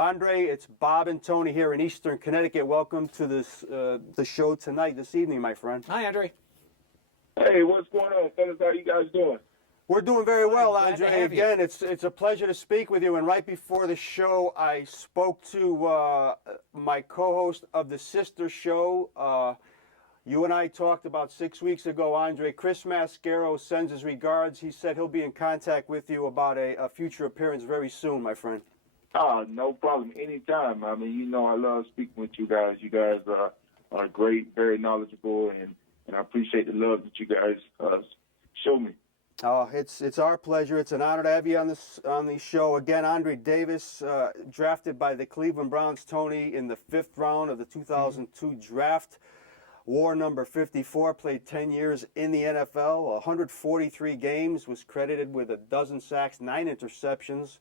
Andre, it's Bob and Tony here in Eastern Connecticut. Welcome to the show tonight, this evening, my friend. Hi, Andre. Hey, what's going on, fellas? How you guys doing? We're doing very well, Glad to Andre. have you. Again, it's a pleasure to speak with you. And right before the show, I spoke to my co-host of the sister show. You and I talked about 6 weeks ago, Andre. Chris Mascaro sends his regards. He said he'll be in contact with you about a future appearance very soon, my friend. No problem. Anytime. I mean, you know I love speaking with you guys. You guys are great, very knowledgeable, and I appreciate the love that you guys show me. Oh, it's our pleasure. It's an honor to have you on the show again. Andre Davis, drafted by the Cleveland Browns, Tony, in the 5th round of the 2002 draft. Wore number 54, played 10 years in the NFL, 143 games, was credited with 12 sacks, 9 interceptions,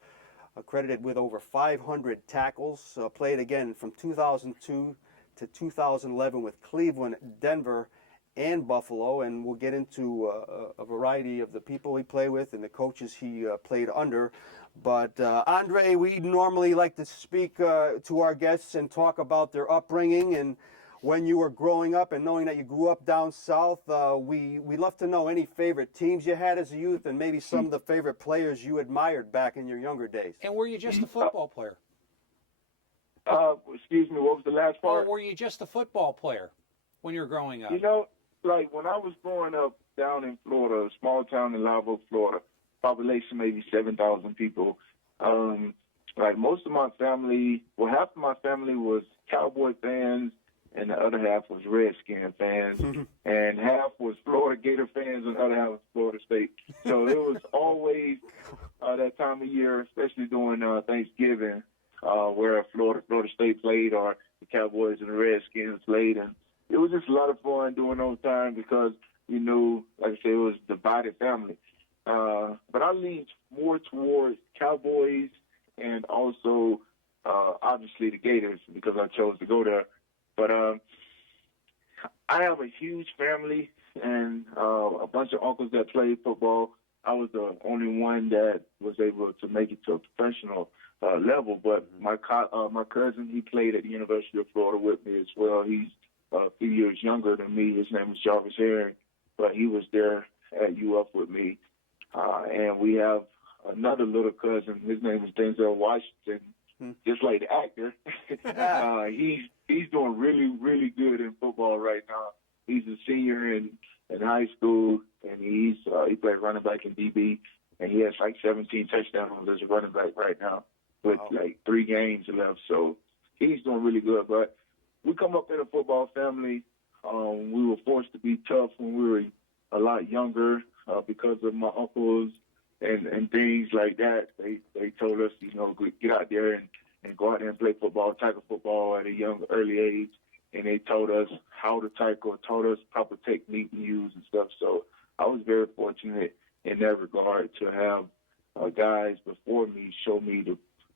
credited with over 500 tackles. Played again from 2002 to 2011 with Cleveland, Denver, and Buffalo, and we'll get into a variety of the people he played with and the coaches he played under. But Andre, we normally like to speak to our guests and talk about their upbringing and when you were growing up, and knowing that you grew up down south. We love to know any favorite teams you had as a youth and maybe some of the favorite players you admired back in your younger days. And were you just a football player? Excuse me, what was the last part? Or were you just a football player when you were growing up? You know, like when I was growing up down in Florida, a small town in Live Oak, Florida, population maybe 7,000 people. Like most of my family, well, half of my family was Cowboy fans, and the other half was Redskin fans, and half was Florida Gator fans, and the other half was Florida State. So it was always that time of year, especially during Thanksgiving, where Florida State played or the Cowboys and the Redskins played, and it was just a lot of fun during those times because you knew, like I said, it was a divided family. But I leaned more towards Cowboys and also obviously the Gators because I chose to go there. But I have a huge family and a bunch of uncles that played football. I was the only one that was able to make it to a professional level. But my cousin, he played at the University of Florida with me as well. He's a few years younger than me. His name is Jarvis Herring, but he was there at UF with me. And we have another little cousin. His name is Denzel Washington, just like the actor. He's doing really, really good in football right now. He's a senior in high school, and he played running back in DB, and he has like 17 touchdowns as a running back right now with like 3 games left. So he's doing really good. But we come up in a football family. We were forced to be tough when we were a lot younger because of my uncles and things like that. They told us, you know, get out there and go out there and play football, tackle football at a young, early age. And they told us how to tackle, told us proper technique to use and stuff. So I was very fortunate in that regard to have guys before me show me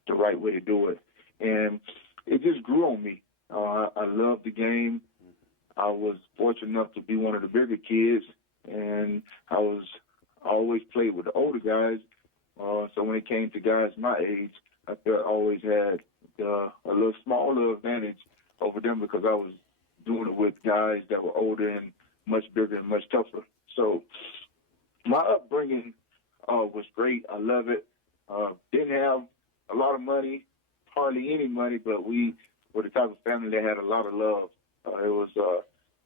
the right way to do it. And it just grew on me. I loved the game. I was fortunate enough to be one of the bigger kids, and I always played with the older guys. So when it came to guys my age, I felt I always had a little smaller advantage over them because I was doing it with guys that were older and much bigger and much tougher. So my upbringing was great. I love it. Didn't have a lot of money, hardly any money, but we were the type of family that had a lot of love. It was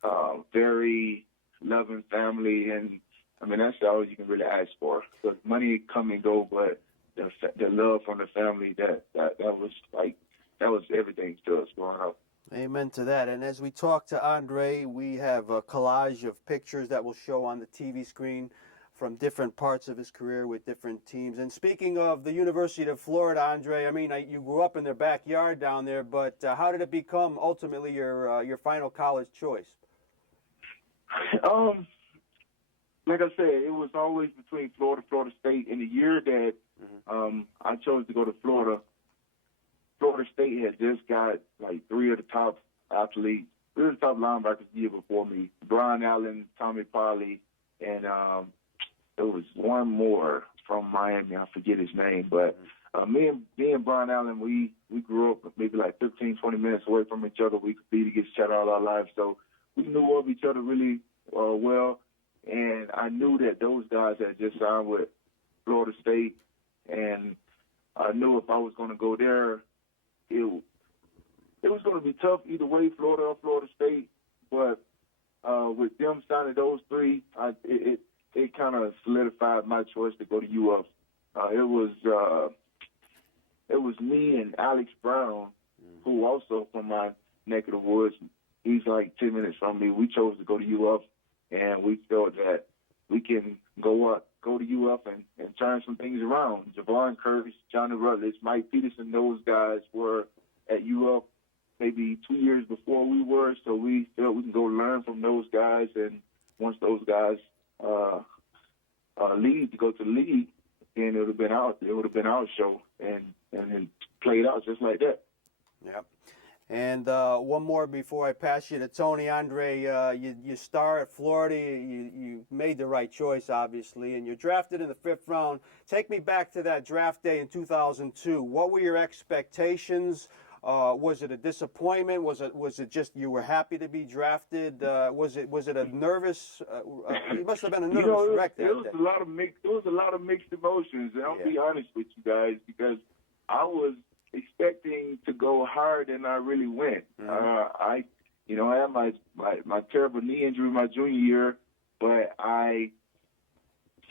a very loving family, and I mean that's all you can really ask for. The money come and go, but the love from the family that was everything to us growing up. Amen to that. And as we talk to Andre, we have a collage of pictures that will show on the TV screen from different parts of his career with different teams. And speaking of the University of Florida, Andre, I mean, you grew up in their backyard down there, but how did it become ultimately your final college choice? Like I said, it was always between Florida State. In the year that I chose to go to Florida State had just got like 3 of the top athletes, 3 of the top linebackers the year before me, Brian Allen, Tommy Polly, and there was one more from Miami. I forget his name, but me and Brian Allen, we grew up maybe like 15, 20 minutes away from each other. We competed against each other all our lives, so we knew of each other really well. And I knew that those guys had just signed with Florida State, and I knew if I was going to go there, it was going to be tough either way, Florida or Florida State. But with them signing those three, it kind of solidified my choice to go to UF. It was me and Alex Brown, who also from my neck of the woods. He's like 10 minutes from me. We chose to go to UF, and we felt that we can go to UF and turn some things around. Javon Curtis, Johnny Rutledge, Mike Peterson, those guys were at UF maybe 2 years before we were, so we felt we can go learn from those guys. And once those guys leave to go to the league, then it would have been our show, and it played out just like that. Yep. And one more before I pass you to Tony. Andre, you star at Florida. You made the right choice, obviously, and you're drafted in the 5th round. Take me back to that draft day in 2002. What were your expectations? Was it a disappointment? Was it just you were happy to be drafted? Was it a nervous? It must have been a nervous wreck that day. There was a lot of mixed emotions, and I'll be honest with you guys, because I was expecting to go higher than I really went. I had my terrible knee injury my junior year, but I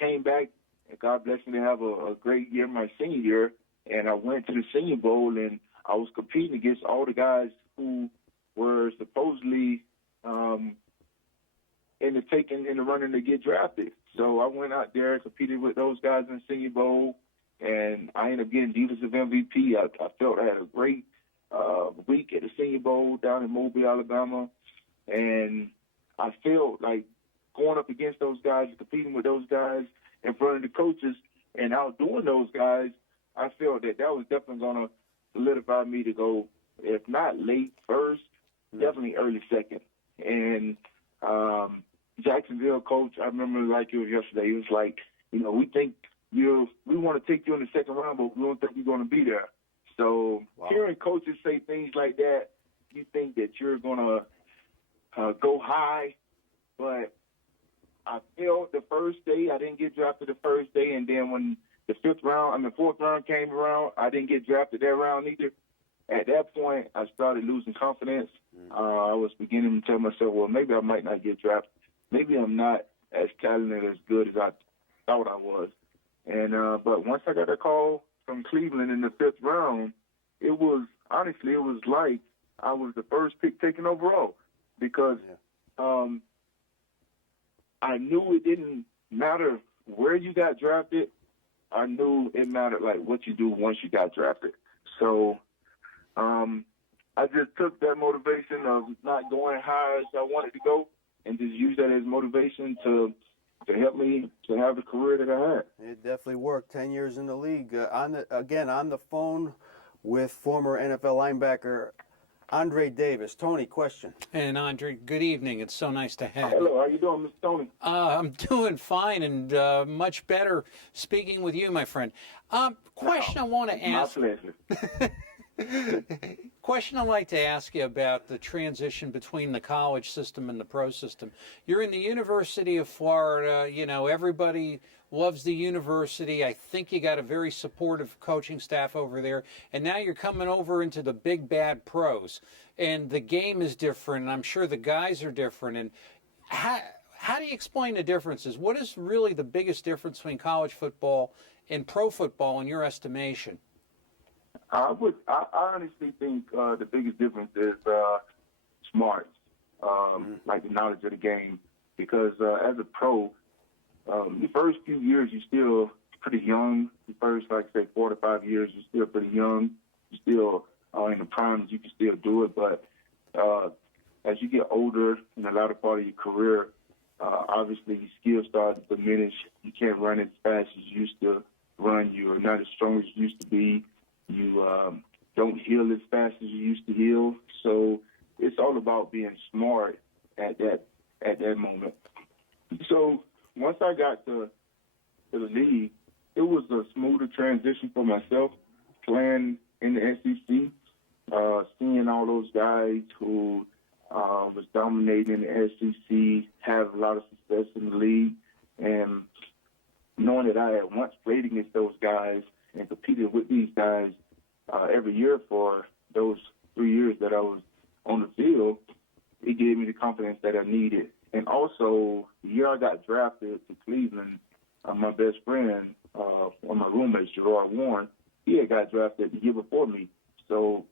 came back, and God bless me to have a great year my senior year, and I went to the Senior Bowl, and I was competing against all the guys who were supposedly in the running to get drafted. So I went out there, competed with those guys in the Senior Bowl, and I ended up getting defensive MVP. I felt I had a great week at the Senior Bowl down in Mobile, Alabama, and I felt like going up against those guys, competing with those guys in front of the coaches and outdoing those guys, I felt that was definitely going to solidify me to go, if not late first, definitely early second. And Jacksonville coach, I remember like it was yesterday, he was like, we want to take you in the 2nd round, but we don't think you're going to be there. So hearing coaches say things like that, you think that you're going to go high. But I failed the first day. I didn't get drafted the first day. And then when the 4th round came around, I didn't get drafted that round either. At that point, I started losing confidence. I was beginning to tell myself, well, maybe I might not get drafted. Maybe I'm not as talented, as good as I thought I was. And but once I got a call from Cleveland in the 5th round, it was like I was the first pick taken overall, because I knew it didn't matter where you got drafted. I knew it mattered like what you do once you got drafted. So I just took that motivation of not going high as I wanted to go, and just use that as motivation to help me to have the career that I had. It definitely worked. 10 years in the league. On the phone with former NFL linebacker Andre Davis. Tony, question. And Andre, good evening. It's so nice to have you. Hello, how you doing, Mr. Tony? I'm doing fine, and much better speaking with you, my friend. Question I want to ask. My pleasure. Question I'd like to ask you about the transition between the college system and the pro system. You're in the University of Florida. Everybody loves the university. I think you got a very supportive coaching staff over there. And now you're coming over into the big bad pros. And the game is different, and I'm sure the guys are different. And how do you explain the differences? What is really the biggest difference between college football and pro football in your estimation? I honestly think the biggest difference is smarts, like the knowledge of the game. Because as a pro, the first few years you're still pretty young. The first, like say, 4 to 5 years, you're still pretty young. You're still in the prime, you can still do it. But as you get older in the latter part of your career, obviously your skills start to diminish. You can't run as fast as you used to run. You're not as strong as you used to be. You don't heal as fast as you used to heal. So it's all about being smart at that moment. So once I got to the league, it was a smoother transition for myself. playing in the SEC, seeing all those guys who was dominating the SEC have a lot of success in the league, and knowing that I had once played against those guys and competed with these guys every year for those 3 years that I was on the field, it gave me the confidence that I needed. And also, the year I got drafted to Cleveland, my best friend, one of my roommates, Gerard Warren, he had got drafted the year before me. So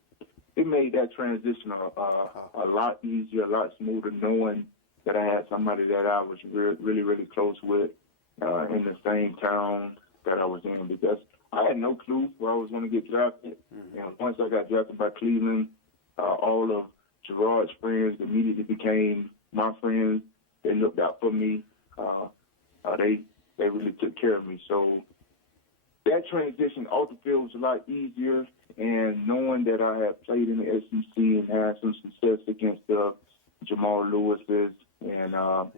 it made that transition a lot easier, a lot smoother, knowing that I had somebody that I was really, really close with in the same town that I was in, because I had no clue where I was going to get drafted. And once I got drafted by Cleveland, all of Gerard's friends immediately became my friends. They looked out for me. They really took care of me. So that transition off the field was a lot easier, and knowing that I had played in the SEC and had some success against the Jamal Lewis's and all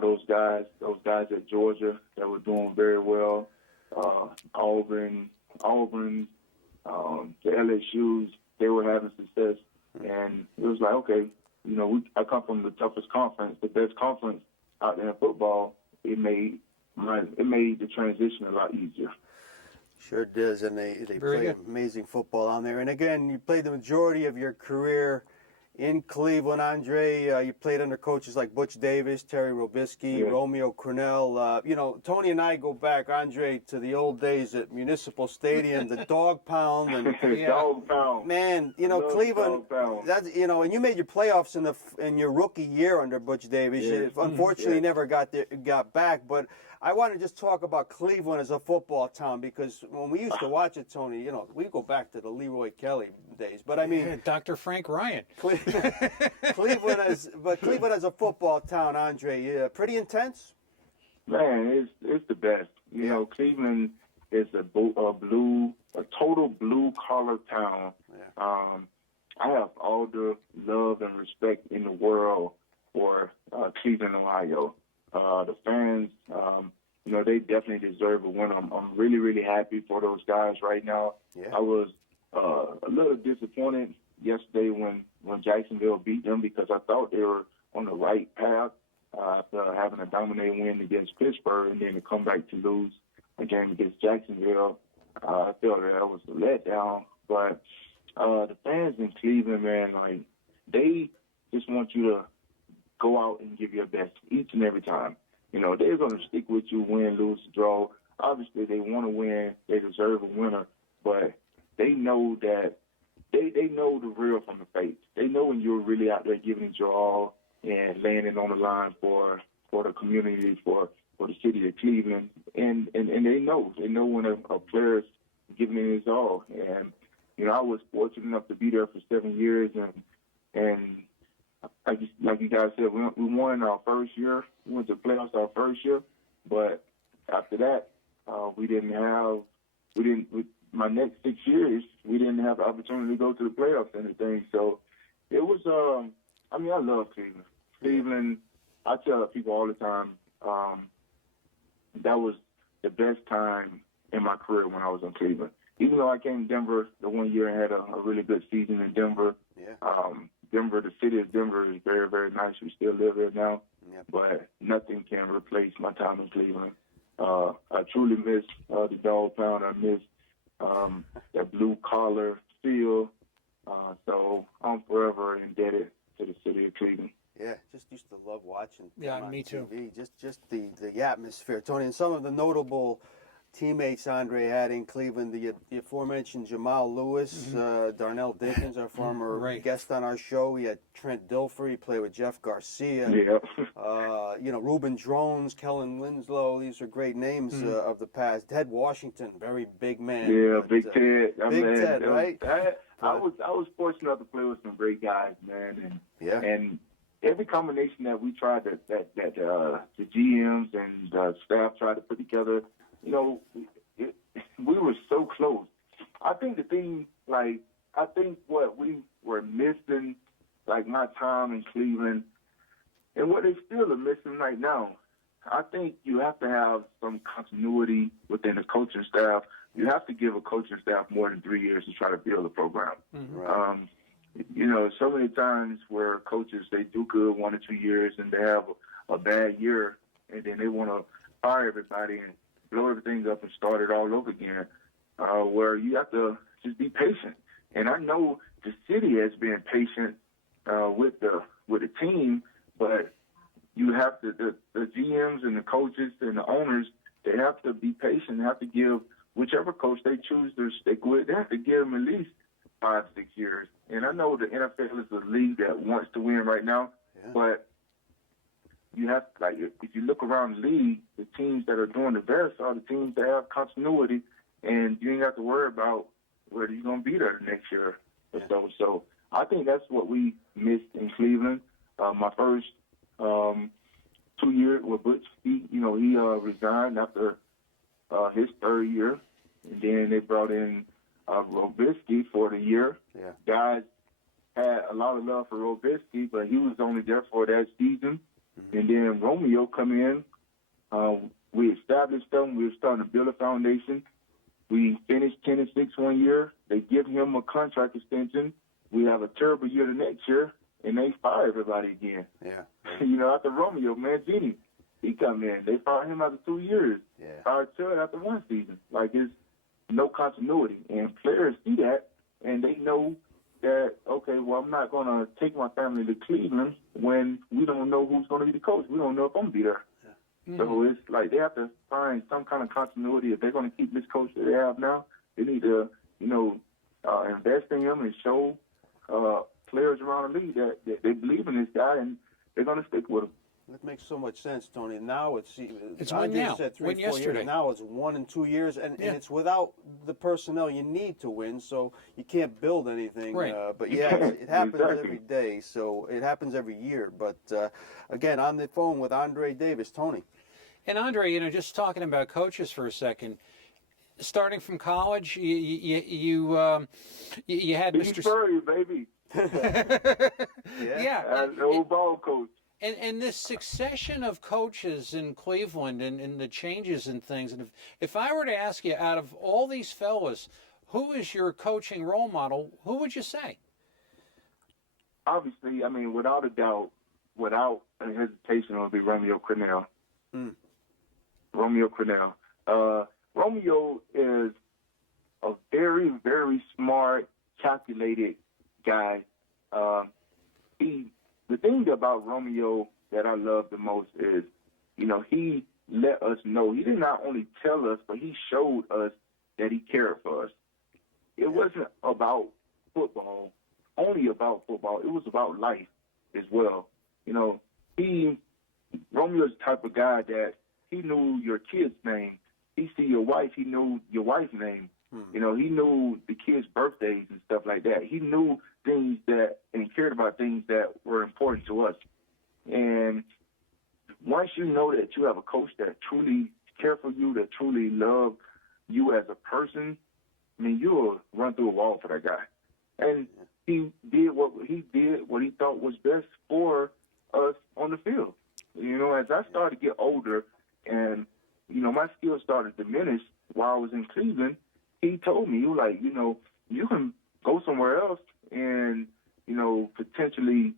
those guys at Georgia that were doing very well, Auburn, the LSU's, they were having success, and it was like, okay, I come from the toughest conference, the best conference out there in football. It made the transition a lot easier. Sure does, and they play amazing football on there. And again, you played the majority of your career in Cleveland, Andre. You played under coaches like Butch Davis, Terry Robisky, Romeo Crennel. Tony and I go back, Andre, to the old days at Municipal Stadium, the Dog Pound, and Dog Pound. Man, Cleveland. That's and you made your playoffs in your rookie year under Butch Davis. Yes. Unfortunately, never got back, but. I want to just talk about Cleveland as a football town, because when we used to watch it, Tony, we go back to the Leroy Kelly days. But I mean, Dr. Frank Ryan. Cleveland as a football town, Andre, pretty intense. Man, it's the best. Cleveland is a total blue collar town. Yeah. I have all the love and respect in the world for Cleveland, Ohio. The fans, they definitely deserve a win. I'm really, really happy for those guys right now. Yeah. I was a little disappointed yesterday when Jacksonville beat them, because I thought they were on the right path after having a dominating win against Pittsburgh, and then to come back to lose a game against Jacksonville. I felt that was a letdown. But the fans in Cleveland, man, they just want you to go out and give your best each and every time. They're going to stick with you, win, lose, draw. Obviously, they want to win. They deserve a winner. But they know that they know the real from the fake. They know when you're really out there giving it your all and laying it on the line for the community, for the city of Cleveland. And they know. They know when a player's giving it his all. And, I was fortunate enough to be there for 7 years, and like you guys said, we won our first year. We went to playoffs our first year, but after that, my next 6 years, we didn't have the opportunity to go to the playoffs and anything. So it was, I love Cleveland. Cleveland, I tell people all the time, that was the best time in my career when I was in Cleveland. Even though I came to Denver the 1 year and had a really good season in Denver. Yeah. Denver, the city of Denver is very, very nice. We still live there now, but nothing can replace my time in Cleveland. I truly miss the Dog Pound. I miss that blue-collar feel. So I'm forever indebted to the city of Cleveland. Yeah, just used to love watching. Yeah, on me too. TV. Just the atmosphere, Tony, and some of the notable teammates Andre had in Cleveland, the aforementioned Jamal Lewis, Darnell Dickens, our former guest on our show. We had Trent Dilfer, he played with Jeff Garcia. Yeah. Reuben Drones, Kellen Winslow. These are great names of the past. Ted Washington, very big man. Yeah, Big Ted. Ted, right? I was fortunate enough to play with some great guys, man. And every combination that we tried that the GMs and the staff tried to put together, we were so close. I think what we were missing, my time in Cleveland, and what they still are missing right now, I think you have to have some continuity within the coaching staff, you have to give a coaching staff more than 3 years to try to build a program. Right. So many times where coaches, they do good 1 or 2 years and they have a bad year, and then they want to fire everybody and blow everything up and start it all over again, where you have to just be patient. And I know the city has been patient with the team, but you have to, the GMs and the coaches and the owners, they have to be patient. They have to give whichever coach they choose to stick with, they have to give them at least 5, 6 years. And I know the NFL is a league that wants to win right now, but you have, like, if you look around the league, the teams that are doing the best are the teams that have continuity, and you ain't have to worry about whether you're going to be there next year or so. So I think that's what we missed in Cleveland. My first 2 years with Butch, he resigned after his third year, and then they brought in Robisky for the year. Yeah. Guys had a lot of love for Robisky, but he was only there for that season. Mm-hmm. And then Romeo come in. We established them. We were starting to build a foundation. We finished 10-6 1 year. They give him a contract extension. We have a terrible year the next year, and they fire everybody again. Yeah. After Romeo, Mancini, he come in. They fired him after 2 years. Yeah. Fired Chud after 1 season. Like, it's no continuity. And players see that, and they know that, okay, well, I'm not going to take my family to Cleveland when we don't know who's going to be the coach. We don't know if I'm going to be there. Yeah. So it's like they have to find some kind of continuity. If they're going to keep this coach that they have now, they need to, invest in him and show players around the league that they believe in this guy and they're going to stick with him. That makes so much sense, Tony. Now it's win now. said 3, Win 4 yesterday. years. Now it's 1 and 2 years, and it's without the personnel you need to win, so you can't build anything. Right. But yeah, it happens Exactly. every day, so it happens every year. But again, on the phone with Andre Davis, Tony. And Andre, just talking about coaches for a second, starting from college, you had He's Mr. Furry, baby. Yeah. As the old ball coach. And this succession of coaches in Cleveland and the changes and things, and if I were to ask you, out of all these fellas, who is your coaching role model, who would you say? Obviously, without a doubt, without a hesitation, it would be Romeo Crennel. Romeo Crennel. Romeo is a very, very smart, calculated guy. The thing about Romeo that I love the most is, he let us know. He did not only tell us, but he showed us that he cared for us. It wasn't about football, only about football. It was about life as well. Romeo's the type of guy that he knew your kid's name. He see your wife, he knew your wife's name. He knew the kids' birthdays and stuff like that. He knew things that and cared about things that were important to us. And once you know that you have a coach that truly cares for you, that truly loves you as a person, you'll run through a wall for that guy. And he did what he thought was best for us on the field. As I started to get older and, my skills started to diminish while I was in Cleveland, he told me, he was like, you can go somewhere else and, potentially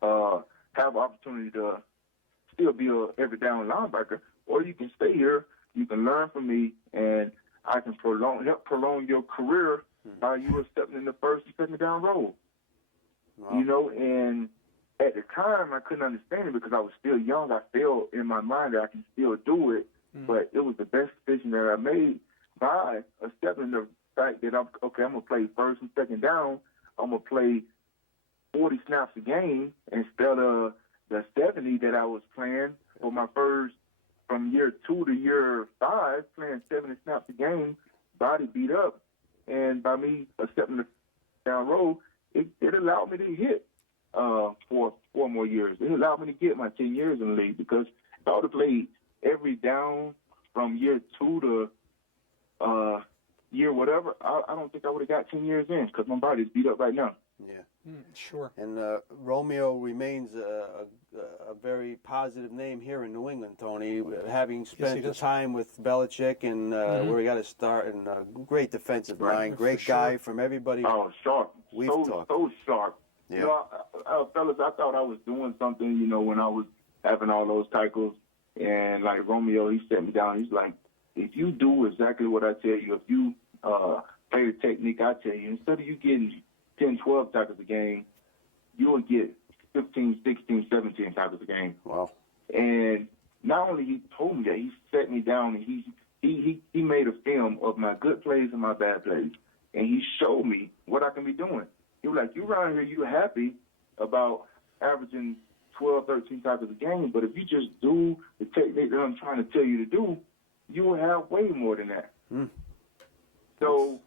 have opportunity to still be a every down linebacker, or you can stay here, you can learn from me, and I can help prolong your career by you stepping in the first and second down role. Wow. And at the time, I couldn't understand it because I was still young. I felt in my mind that I can still do it, but it was the best decision that I made by accepting the fact that I'm going to play first and second down. I'm going to play 40 snaps a game instead of the 70 that I was playing for my first, from year 2 to year 5, playing 70 snaps a game, body beat up. And by me accepting the down road, it allowed me to hit for 4 more years. It allowed me to get my 10 years in the league because I would have played every down from year 2 to year whatever. I don't think I would have got 10 years in because my body's beat up right now. Yeah. Sure. And Romeo remains a very positive name here in New England, Tony, having spent the does. time with Belichick and where he got to start, and great defensive mind, great for guy sure. from everybody. Oh, sharp. We've talked. So sharp. Yeah. You know, fellas, I thought I was doing something, you know, when I was having all those tackles. And, like, Romeo, he set me down. He's like, if you do exactly what I tell you, if you play the technique I tell you, instead of you getting 10, 12 tackles a game, you will get 15, 16, 17 tackles a game. Wow. And not only he told me that, he set me down and he made a film of my good plays and my bad plays. And he showed me what I can be doing. He was like, you around here, you happy about averaging 12, 13 tackles a game, but if you just do the technique that I'm trying to tell you to do, you will have way more than that. So,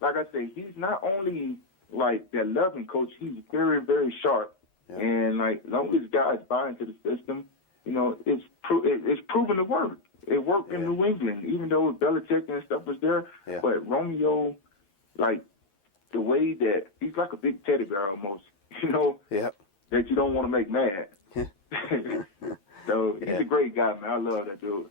like I say, he's not only like that loving coach, he's very, very sharp. Yeah. And like, as long as guys buy into the system, you know, it's proven to work. It worked in New England, even though Belichick and stuff was there. Yeah. But Romeo, like the way that he's like a big teddy bear almost, you know, Yep. that you don't want to make mad. So he's a great guy, man. I love that dude.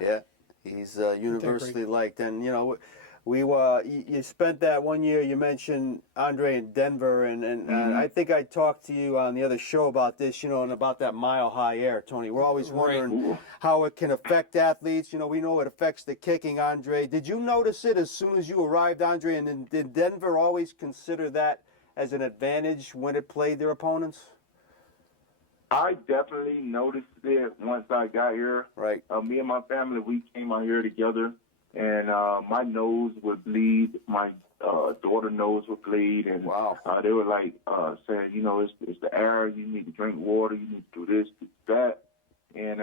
Yeah, he's universally liked, and you know, you spent that 1 year. You mentioned Andre in Denver, and I think I talked to you on the other show about this, you know, and about that mile-high air, Tony. We're always wondering how it can affect athletes. You know, we know it affects the kicking, Andre. Did you notice it as soon as you arrived, Andre? And did Denver always consider that as an advantage when it played their opponents? I definitely noticed it once I got here. Right. Me and my family, we came out here together, and my nose would bleed. My daughter's nose would bleed, and they were like saying, you know, it's the air. You need to drink water. You need to do this, do that. And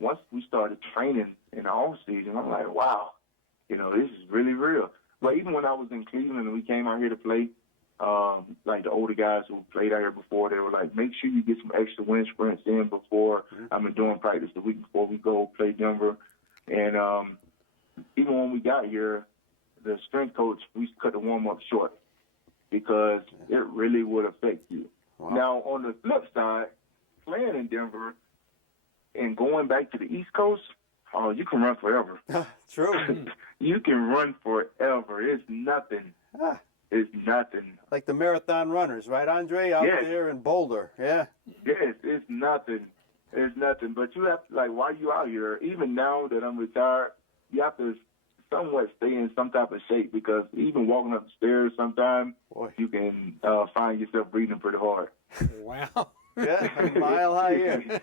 once we started training in the off season, I'm like, wow, you know, this is really real. But even when I was in Cleveland and we came out here to play, like the older guys who played out here before, they were like, make sure you get some extra wind sprints in before. I'm doing practice the week before we go play Denver. And even when we got here, the strength coach, we cut the warm-up short because it really would affect you. Wow. Now, on the flip side, playing in Denver and going back to the East Coast, oh, you can run forever. True. You can run forever. It's nothing. It's nothing. Like the marathon runners, right, Andre? Out there in Boulder, Yes, it's nothing. It's nothing. But you have to, like, while you out here, even now that I'm retired, you have to somewhat stay in some type of shape because even walking up the stairs sometimes, you can find yourself breathing pretty hard. Wow. Yeah, a mile high here.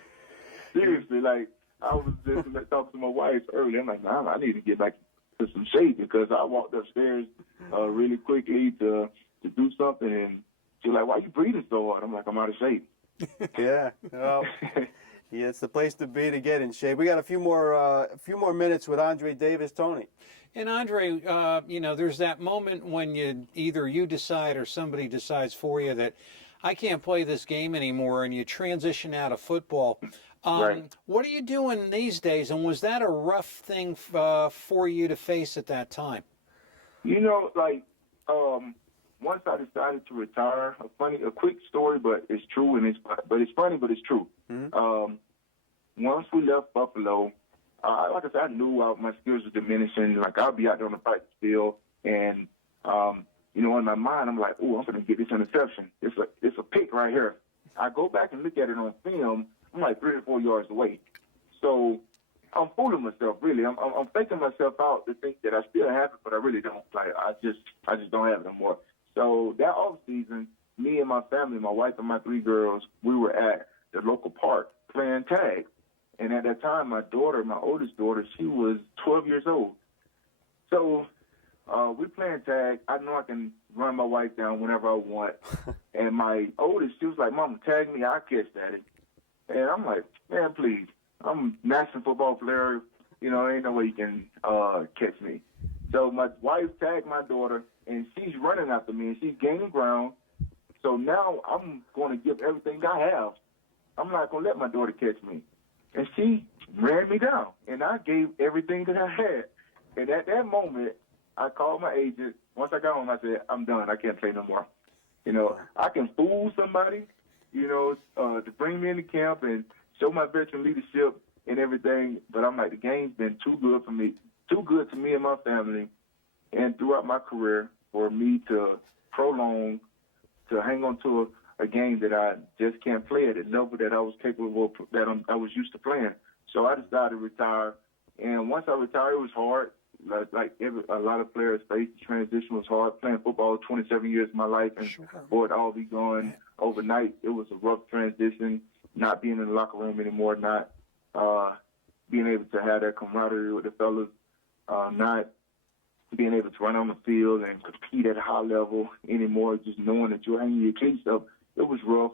Seriously, like, I was just talking to my wife earlier. I'm like, I need to get back to some shape because I walked upstairs really quickly to do something, and she's like, "Why are you breathing so hard?" I'm like, "I'm out of shape." Yeah, well, yeah, it's the place to be to get in shape. We got a few more minutes with Andre Davis, Tony. And Andre, you know, there's that moment when either you decide or somebody decides for you that I can't play this game anymore, and you transition out of football. Right. What are you doing these days, and was that a rough thing for you to face at that time? You know, like, once I decided to retire, a quick story, but it's true, and it's funny, but it's true. Once we left Buffalo, like I said, I knew my skills were diminishing. Like, I'll be out there on the practice field, and you know, in my mind, I'm like, "Oh, I'm going to get this interception. It's a pick right here." I go back and look at it on film. I'm like 3 or 4 yards away. So I'm fooling myself, really. I'm faking myself out to think that I still have it, but I really don't. Like, I just don't have it anymore. So that off season, me and my family, my wife and my 3 girls, we were at the local park playing tag. And at that time, my oldest daughter, she was 12 years old. So we're playing tag. I know I can run my wife down whenever I want. And my oldest, she was like, "Mama, tag me. I'll catch that." And I'm like, "Man, please. I'm a national football player. You know, ain't no way you can catch me." So my wife tagged my daughter, and she's running after me, and she's gaining ground. So now I'm going to give everything I have. I'm not going to let my daughter catch me. And she ran me down, and I gave everything that I had. And at that moment, I called my agent. Once I got home, I said, "I'm done. I can't play no more." You know, I can fool somebody, to bring me into camp and show my veteran leadership and everything. But I'm like, the game's been too good for me, too good to me and my family, and throughout my career for me to prolong, to hang on to a game that I just can't play at the level that I was capable of, I was used to playing. So I decided to retire. And once I retired, it was hard. A lot of players face, the transition was hard. Playing football 27 years of my life, and for it all be gone overnight, it was a rough transition. Not being in the locker room anymore, not being able to have that camaraderie with the fellas, not being able to run on the field and compete at a high level anymore, just knowing that you're hanging your cleats up. It was rough.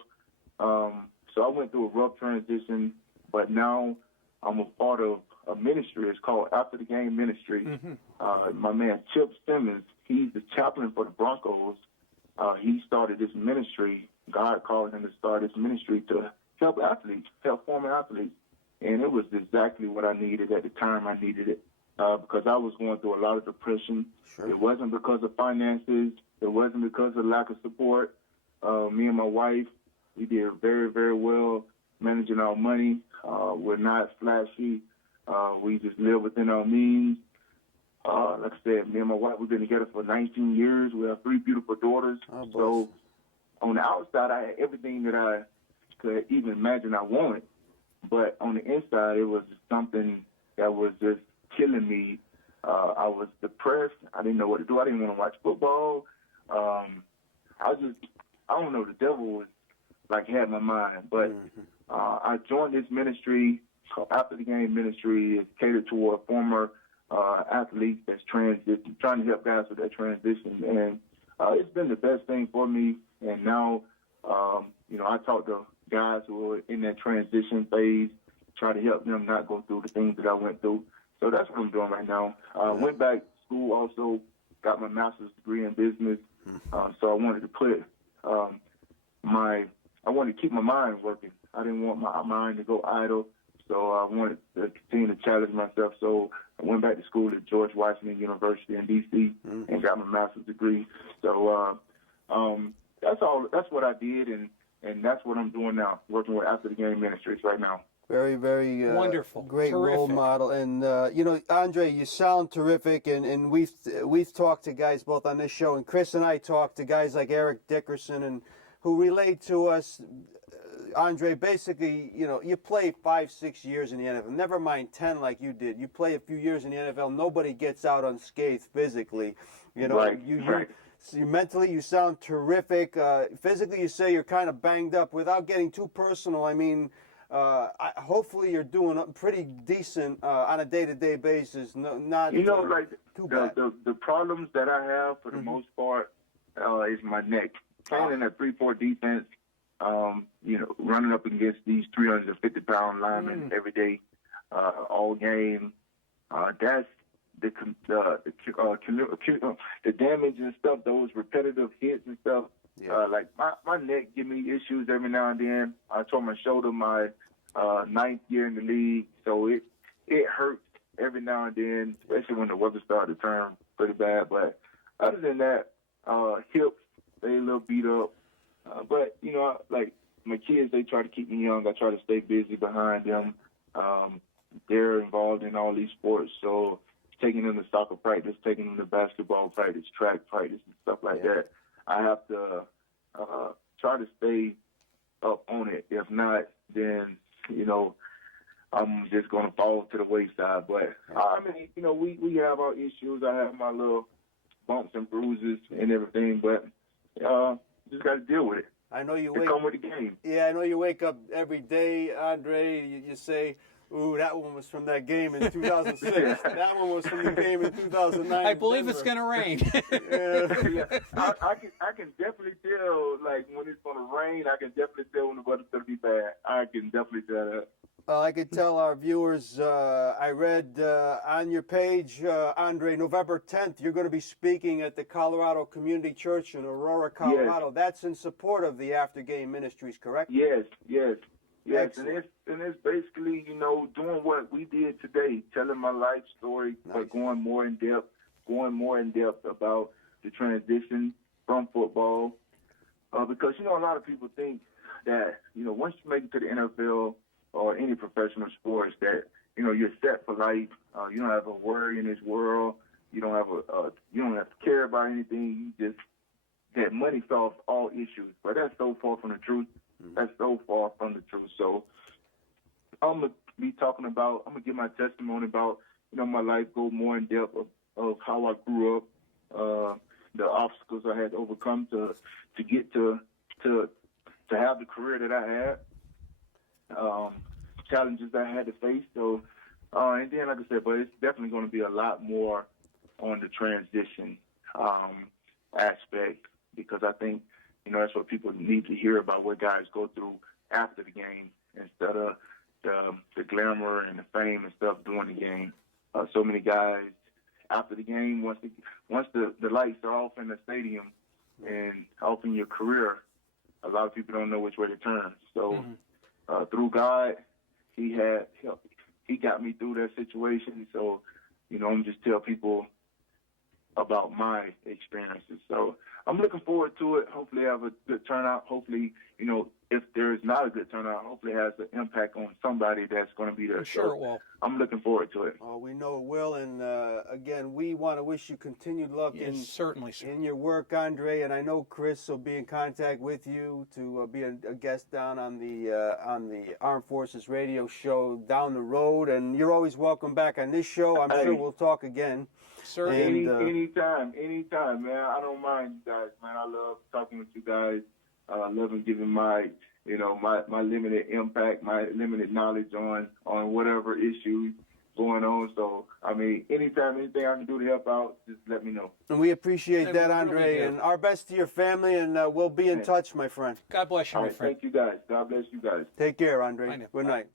So I went through a rough transition, but now I'm a part of a ministry. It's called After the Game Ministry. My man Chip Simmons, he's the chaplain for the Broncos. He started this ministry. God called him to start this ministry to help athletes, help former athletes. And it was exactly what I needed at the time I needed it, because I was going through a lot of depression. Sure. It wasn't because of finances. It wasn't because of lack of support. Me and my wife, we did very, very well managing our money. We're not flashy. We just live within our means. Like I said, me and my wife, we've been together for 19 years. We have 3 beautiful daughters. So on the outside, I had everything that I could even imagine I wanted. But on the inside, it was something that was just killing me. I was depressed. I didn't know what to do. I didn't want to watch football. I don't know, the devil was had my mind. But I joined this ministry called After the Game Ministry. It's catered toward former athletes that's transition, trying to help guys with that transition. And it's been the best thing for me. And now, I talk to guys who are in that transition phase, try to help them not go through the things that I went through. So that's what I'm doing right now. Went back to school also, got my master's degree in business. So I wanted to put I wanted to keep my mind working. I didn't want my mind to go idle. So I wanted to continue to challenge myself. So I went back to school at George Washington University in D.C. And got my master's degree. So that's all. That's what I did, and that's what I'm doing now, working with After the Game Ministries right now. Very, very wonderful, great terrific role model. And Andre, you sound terrific. And we've talked to guys both on this show, and Chris and I talked to guys like Eric Dickerson, and who relayed to us. Andre, basically, you play 5-6 years in the NFL. Never mind 10 like you did. You play a few years in the NFL. Nobody gets out unscathed physically. Right. You mentally, you sound terrific. Physically, you say you're kind of banged up. Without getting too personal, I mean, hopefully you're doing pretty decent on a day-to-day basis. Not too bad. The problems that I have for the most part is my neck. Playing in a 3-4 defense, running up against these 350-pound linemen every day, all game. That's the damage and stuff, those repetitive hits and stuff. Yeah. My neck give me issues every now and then. I tore my shoulder my 9th year in the league, so it hurts every now and then, especially when the weather starts to turn pretty bad. But other than that, hips, they a little beat up. But, my kids, they try to keep me young. I try to stay busy behind them. They're involved in all these sports, so taking them to soccer practice, taking them to basketball practice, track practice, and stuff like that. I have to try to stay up on it. If not, then, I'm just going to fall to the wayside. But, we have our issues. I have my little bumps and bruises and everything, but just got to deal with it. I know you come with the game. Yeah, I know you wake up every day, Andre. You say, "Ooh, that one was from that game in 2006. That one was from the game in 2009." I believe it's going to rain. I can definitely tell, when it's going to rain. I can definitely tell when the weather's going to be bad. I can definitely tell that. Well, I could tell our viewers, I read on your page, Andre, November 10th, you're going to be speaking at the Colorado Community Church in Aurora, Colorado. Yes. That's in support of the After Game Ministries, correct? Yes. And it's basically, doing what we did today, telling my life story, but going more in depth about the transition from football because a lot of people think that once you make it to the NFL or any professional sports, that you're set for life. You don't have a worry in this world. You don't have you don't have to care about anything. You just that money solves all issues. But that's so far from the truth. That's so far from the truth. So I'm gonna give my testimony about my life, go more in depth of how I grew up, the obstacles I had to overcome to get to have the career that I had, challenges I had to face. So, and then, like I said, but it's definitely going to be a lot more on the transition aspect, because I think that's what people need to hear about, what guys go through after the game instead of the glamour and the fame and stuff during the game. So many guys after the game, once the lights are off in the stadium and off in your career, a lot of people don't know which way to turn. So through God, He got me through that situation. So I'm just tell people about my experiences. So I'm looking forward to it. Hopefully I have a good turnout. Hopefully, if there is not a good turnout, hopefully it has an impact on somebody that's going to be there. Sure it will. I'm looking forward to it. Oh, we know it will. And again, we want to wish you continued luck Certainly, sir. in your work, Andre. And I know Chris will be in contact with you to be a guest down on the Armed Forces Radio show down the road. And you're always welcome back on this show. I'm sure we'll talk again. Sir, Anytime, man. I don't mind you guys, man. I love talking with you guys. I love giving my limited impact, my limited knowledge on whatever issues going on. So, anytime, anything I can do to help out, just let me know. And we appreciate that, we Andre. really do. And our best to your family, and we'll be in touch, my friend. God bless you, All my right, friend. thank you guys. God bless you guys. Take care, Andre. Bye now. Good night.